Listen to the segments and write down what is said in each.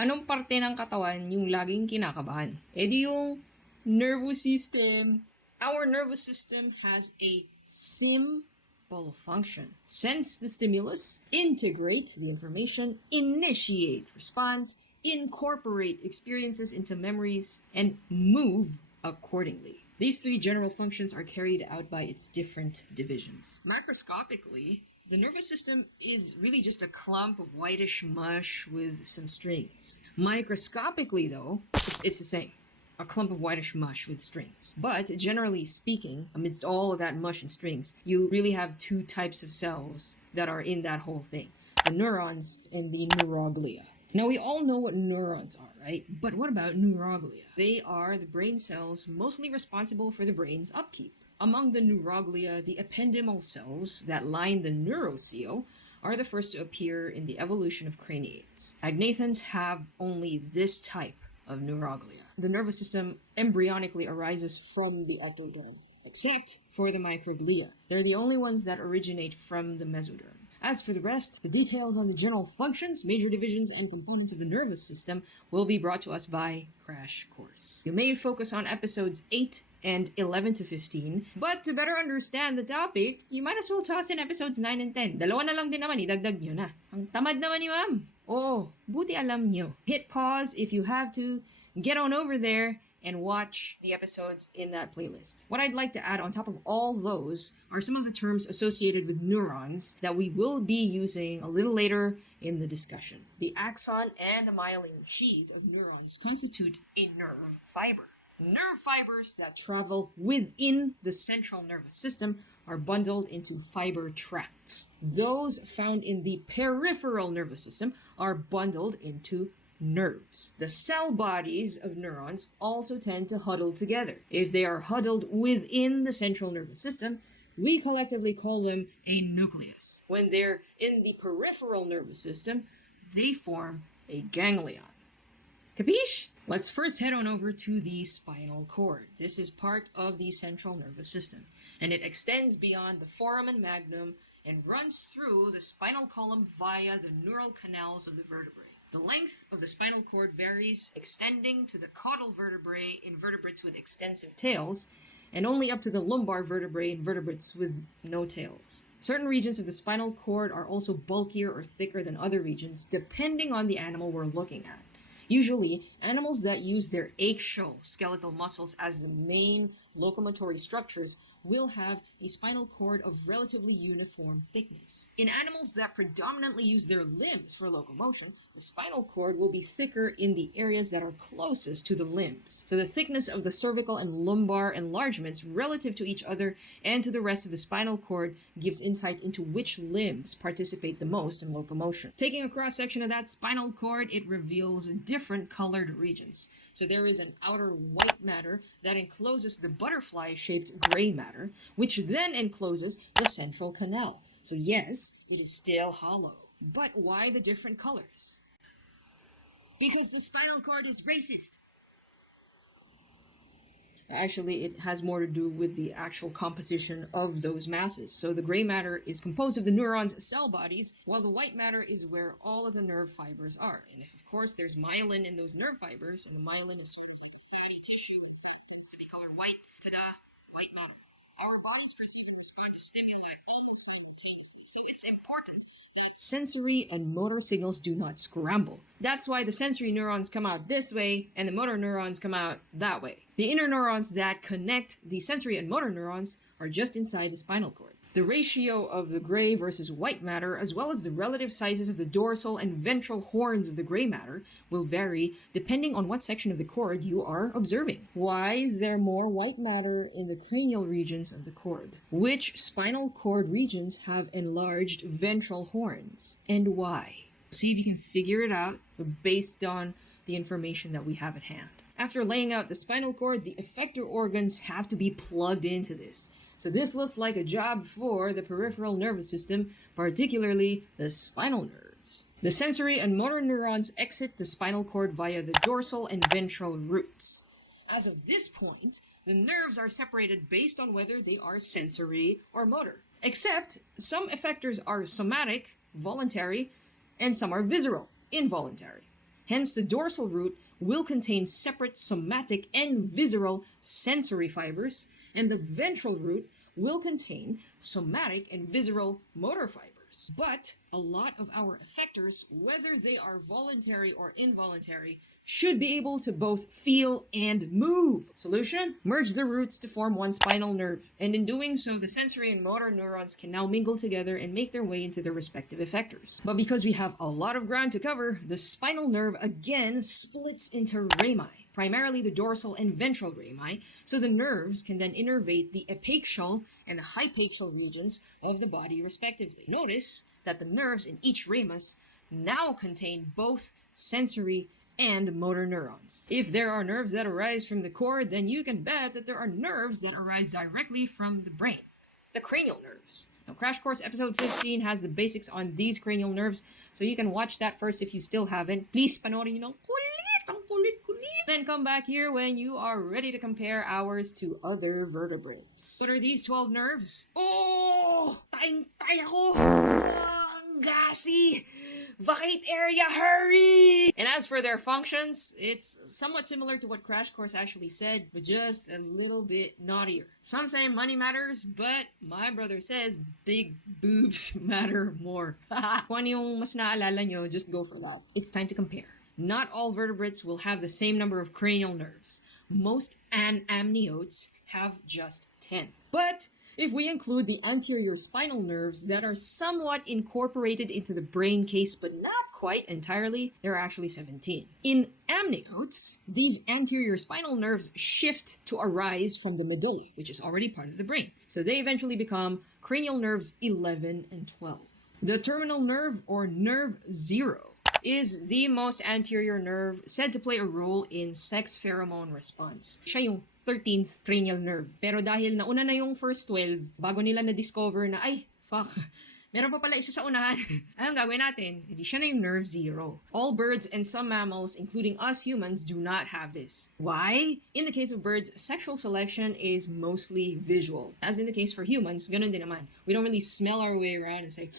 Anong parte ng katawan yung laging kinakabahan? Di yung nervous system. Our nervous system has a simple function. Sense the stimulus, integrate the information, initiate response, incorporate experiences into memories, and move accordingly. These three general functions are carried out by its different divisions. Macroscopically, the nervous system is really just a clump of whitish mush with some strings. Microscopically, though, it's the same. A clump of whitish mush with strings. But generally speaking, amidst all of that mush and strings, you really have two types of cells that are in that whole thing. The neurons and the neuroglia. Now, we all know what neurons are, right? But what about neuroglia? They are the brain cells mostly responsible for the brain's upkeep. Among the neuroglia, the ependymal cells that line the neurothel are the first to appear in the evolution of craniates. Agnathans have only this type of neuroglia. The nervous system embryonically arises from the ectoderm, except for the microglia. They're the only ones that originate from the mesoderm. As for the rest, the details on the general functions, major divisions, and components of the nervous system will be brought to us by Crash Course. You may focus on episodes 8 and 11 to 15, but to better understand the topic, you might as well toss in episodes 9 and 10. Dalawa na lang din naman, idagdag nyo na. Ang tamad naman ni ma'am. Oh, buti alam nyo. Hit pause if you have to. Get on over there and watch the episodes in that playlist. What I'd like to add on top of all those are some of the terms associated with neurons that we will be using a little later in the discussion. The axon and the myelin sheath of neurons constitute a nerve fiber. Nerve fibers that travel within the central nervous system are bundled into fiber tracts. Those found in the peripheral nervous system are bundled into nerves. The cell bodies of neurons also tend to huddle together. If they are huddled within the central nervous system, we collectively call them a nucleus. When they're in the peripheral nervous system, they form a ganglion. Capiche? Let's first head on over to the spinal cord. This is part of the central nervous system, and it extends beyond the foramen magnum and runs through the spinal column via the neural canals of the vertebrae. The length of the spinal cord varies, extending to the caudal vertebrae in vertebrates with extensive tails, and only up to the lumbar vertebrae in vertebrates with no tails. Certain regions of the spinal cord are also bulkier or thicker than other regions, depending on the animal we're looking at. Usually, animals that use their axial skeletal muscles as the main locomotory structures will have a spinal cord of relatively uniform thickness. In animals that predominantly use their limbs for locomotion, the spinal cord will be thicker in the areas that are closest to the limbs. So the thickness of the cervical and lumbar enlargements relative to each other and to the rest of the spinal cord gives insight into which limbs participate the most in locomotion. Taking a cross-section of that spinal cord, it reveals different colored regions. So there is an outer white matter that encloses the butterfly-shaped gray matter, which then encloses the central canal. So yes, it is still hollow. But why the different colors? Because the spinal cord is racist. Actually, it has more to do with the actual composition of those masses. So the gray matter is composed of the neurons' cell bodies, while the white matter is where all of the nerve fibers are. And if, of course, there's myelin in those nerve fibers, and the myelin is sort of like fatty tissue, and fat tends to be colored white, ta-da, white matter. Our bodies perceive and respond to stimuli almost simultaneously, so it's important that sensory and motor signals do not scramble. That's why the sensory neurons come out this way, and the motor neurons come out that way. The inner neurons that connect the sensory and motor neurons are just inside the spinal cord. The ratio of the gray versus white matter, as well as the relative sizes of the dorsal and ventral horns of the gray matter, will vary depending on what section of the cord you are observing. Why is there more white matter in the cranial regions of the cord? Which spinal cord regions have enlarged ventral horns? And why? See if you can figure it out based on the information that we have at hand. After laying out the spinal cord, the effector organs have to be plugged into this. So this looks like a job for the peripheral nervous system, particularly the spinal nerves. The sensory and motor neurons exit the spinal cord via the dorsal and ventral roots. As of this point, the nerves are separated based on whether they are sensory or motor. Except some effectors are somatic, voluntary, and some are visceral, involuntary. Hence, the dorsal root will contain separate somatic and visceral sensory fibers, and the ventral root will contain somatic and visceral motor fibers. But a lot of our effectors, whether they are voluntary or involuntary, should be able to both feel and move. Solution? Merge the roots to form one spinal nerve. And in doing so, the sensory and motor neurons can now mingle together and make their way into their respective effectors. But because we have a lot of ground to cover, the spinal nerve again splits into rami, primarily the dorsal and ventral rami, so the nerves can then innervate the epaxial and the hypaxial regions of the body respectively. Notice that the nerves in each ramus now contain both sensory and motor neurons. If there are nerves that arise from the cord, then you can bet that there are nerves that arise directly from the brain, the cranial nerves. Now, Crash Course episode 15 has the basics on these cranial nerves, so you can watch that first if you still haven't. Please panoorin nyo ng kulit. Then come back here when you are ready to compare ours to other vertebrates. What are these 12 nerves? Oh! Tayang-tay ako! Gasi! Vacate area, hurry! And as for their functions, it's somewhat similar to what Crash Course actually said, but just a little bit naughtier. Some say money matters, but my brother says big boobs matter more. Kung ano yung mas naalala nyo, just go for that. It's time to compare. Not all vertebrates will have the same number of cranial nerves. Most amniotes have just 10. But if we include the anterior spinal nerves that are somewhat incorporated into the brain case but not quite entirely, there are actually 17. In amniotes, these anterior spinal nerves shift to arise from the medulla, which is already part of the brain. So they eventually become cranial nerves 11 and 12. The terminal nerve, or nerve 0, is the most anterior nerve, said to play a role in sex pheromone response. Siya yung 13th cranial nerve. Pero dahil nauna na yung first 12, bago nila na-discover na, ay, fuck, meron pa pala isa sa unahan. Anong gagawin natin? Hindi siya na yung nerve 0. All birds and some mammals, including us humans, do not have this. Why? In the case of birds, sexual selection is mostly visual. As in the case for humans, ganun din naman. We don't really smell our way around and say,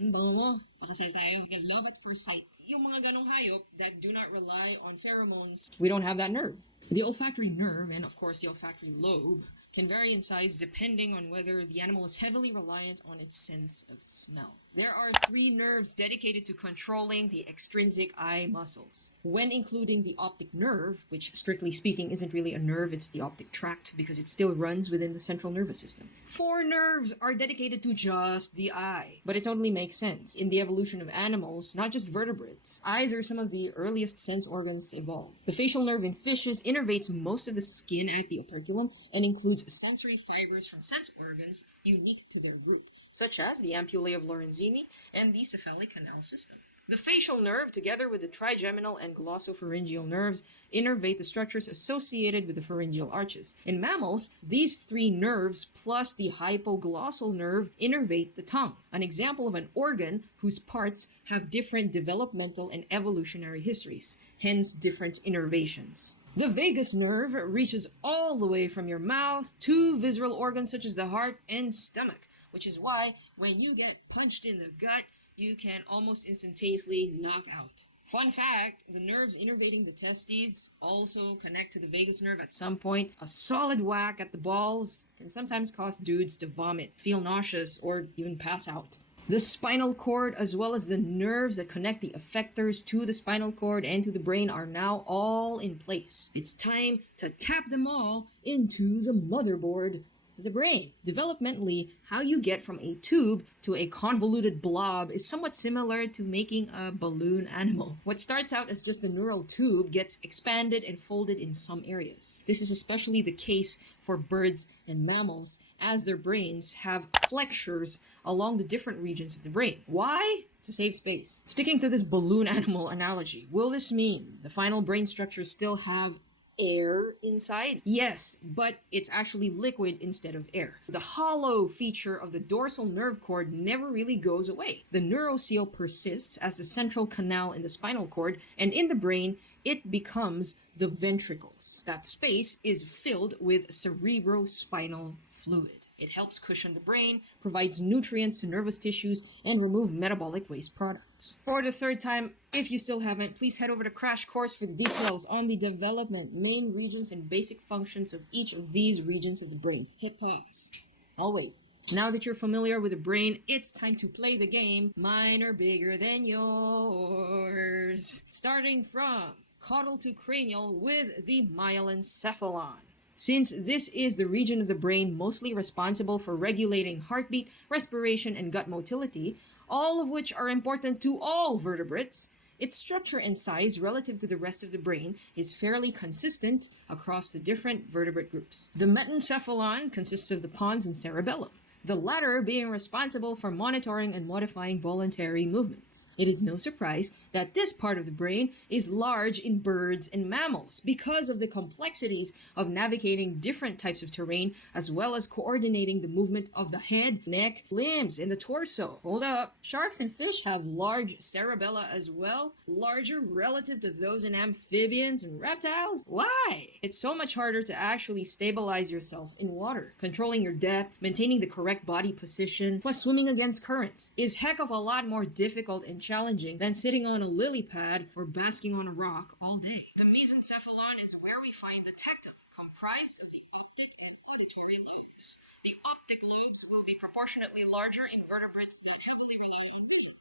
bango mo, pakasal tayo. Love at first sight. Yung mga ganong hayop that do not rely on pheromones, we don't have that nerve. The olfactory nerve, and of course the olfactory lobe, can vary in size depending on whether the animal is heavily reliant on its sense of smell. There are 3 nerves dedicated to controlling the extrinsic eye muscles. When including the optic nerve, which strictly speaking isn't really a nerve, it's the optic tract because it still runs within the central nervous system. 4 nerves are dedicated to just the eye. But it totally makes sense. In the evolution of animals, not just vertebrates, eyes are some of the earliest sense organs evolved. The facial nerve in fishes innervates most of the skin at the operculum and includes sensory fibers from sense organs unique to their group, such as the ampullae of Lorenzini and the cephalic canal system. The facial nerve, together with the trigeminal and glossopharyngeal nerves, innervate the structures associated with the pharyngeal arches. In mammals, these 3 nerves plus the hypoglossal nerve innervate the tongue, an example of an organ whose parts have different developmental and evolutionary histories, hence different innervations. The vagus nerve reaches all the way from your mouth to visceral organs such as the heart and stomach, which is why when you get punched in the gut, you can almost instantaneously knock out. Fun fact, the nerves innervating the testes also connect to the vagus nerve at some point. A solid whack at the balls can sometimes cause dudes to vomit, feel nauseous, or even pass out. The spinal cord, as well as the nerves that connect the effectors to the spinal cord and to the brain, are now all in place. It's time to tap them all into the motherboard, the brain. Developmentally, how you get from a tube to a convoluted blob is somewhat similar to making a balloon animal. What starts out as just a neural tube gets expanded and folded in some areas. This is especially the case for birds and mammals, as their brains have flexures along the different regions of the brain. Why? To save space. Sticking to this balloon animal analogy, will this mean the final brain structures still have air inside? Yes, but it's actually liquid instead of air. The hollow feature of the dorsal nerve cord never really goes away. The neuroceal persists as the central canal in the spinal cord, and in the brain, it becomes the ventricles. That space is filled with cerebrospinal fluid. It helps cushion the brain, provides nutrients to nervous tissues, and remove metabolic waste products. For the third time, if you still haven't, please head over to Crash Course for the details on the development, main regions, and basic functions of each of these regions of the brain. Hit pause. I'll wait. Now that you're familiar with the brain, it's time to play the game. Mine are bigger than yours. Starting from caudal to cranial with the myelencephalon. Since this is the region of the brain mostly responsible for regulating heartbeat, respiration, and gut motility, all of which are important to all vertebrates, its structure and size relative to the rest of the brain is fairly consistent across the different vertebrate groups. The metencephalon consists of the pons and cerebellum, the latter being responsible for monitoring and modifying voluntary movements. It is no surprise that this part of the brain is large in birds and mammals because of the complexities of navigating different types of terrain, as well as coordinating the movement of the head, neck, limbs, and the torso. Hold up. Sharks and fish have large cerebella as well, larger relative to those in amphibians and reptiles. Why? It's so much harder to actually stabilize yourself in water. Controlling your depth, maintaining the correct body position, plus swimming against currents is heck of a lot more difficult and challenging than sitting on a lily pad or basking on a rock all day. The mesencephalon is where we find the tectum, comprised of the optic and auditory lobes. The optic lobes will be proportionately larger in vertebrates that heavily rely on vision.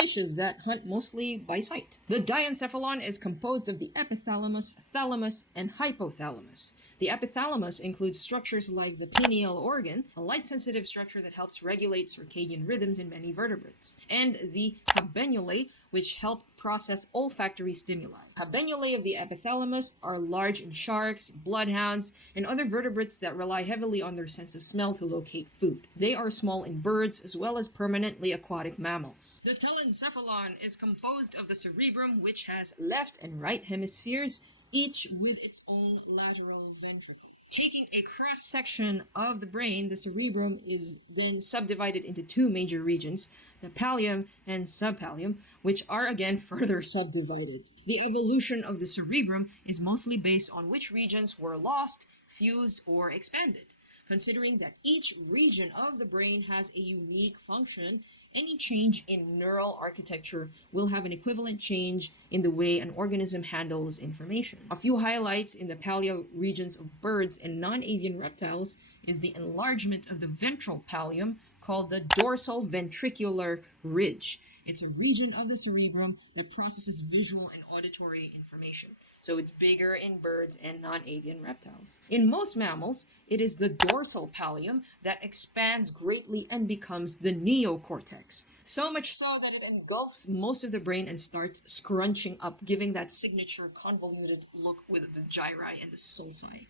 Fishes that hunt mostly by sight. The diencephalon is composed of the epithalamus, thalamus, and hypothalamus. The epithalamus includes structures like the pineal organ, a light-sensitive structure that helps regulate circadian rhythms in many vertebrates, and the habenulae, which help process olfactory stimuli. Habenulae of the epithalamus are large in sharks, bloodhounds, and other vertebrates that rely heavily on their sense of smell to locate food. They are small in birds as well as permanently aquatic mammals. The telencephalon is composed of the cerebrum, which has left and right hemispheres, each with its own lateral ventricle. Taking a cross-section of the brain, the cerebrum is then subdivided into two major regions, the pallium and subpallium, which are again further subdivided. The evolution of the cerebrum is mostly based on which regions were lost, fused, or expanded. Considering that each region of the brain has a unique function, any change in neural architecture will have an equivalent change in the way an organism handles information. A few highlights in the paleo regions of birds and non-avian reptiles is the enlargement of the ventral pallium, called the dorsal ventricular ridge. It's a region of the cerebrum that processes visual and auditory information. So it's bigger in birds and non-avian reptiles. In most mammals, it is the dorsal pallium that expands greatly and becomes the neocortex. So much so that it engulfs most of the brain and starts scrunching up, giving that signature convoluted look with the gyri and the sulci.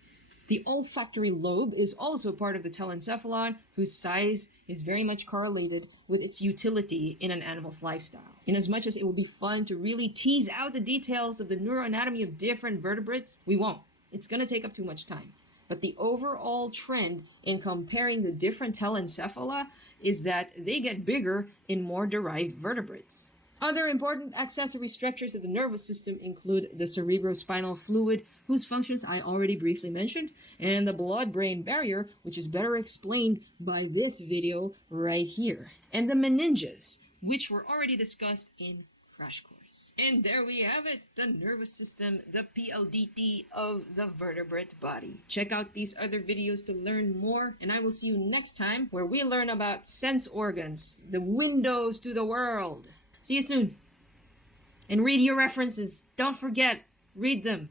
The olfactory lobe is also part of the telencephalon, whose size is very much correlated with its utility in an animal's lifestyle. In as much as it would be fun to really tease out the details of the neuroanatomy of different vertebrates, we won't. It's going to take up too much time. But the overall trend in comparing the different telencephala is that they get bigger in more derived vertebrates. Other important accessory structures of the nervous system include the cerebrospinal fluid, whose functions I already briefly mentioned, and the blood-brain barrier, which is better explained by this video right here, and the meninges, which were already discussed in Crash Course. And there we have it, the nervous system, the PLDT of the vertebrate body. Check out these other videos to learn more, and I will see you next time where we learn about sense organs, the windows to the world. See you soon. And read your references. Don't forget, read them.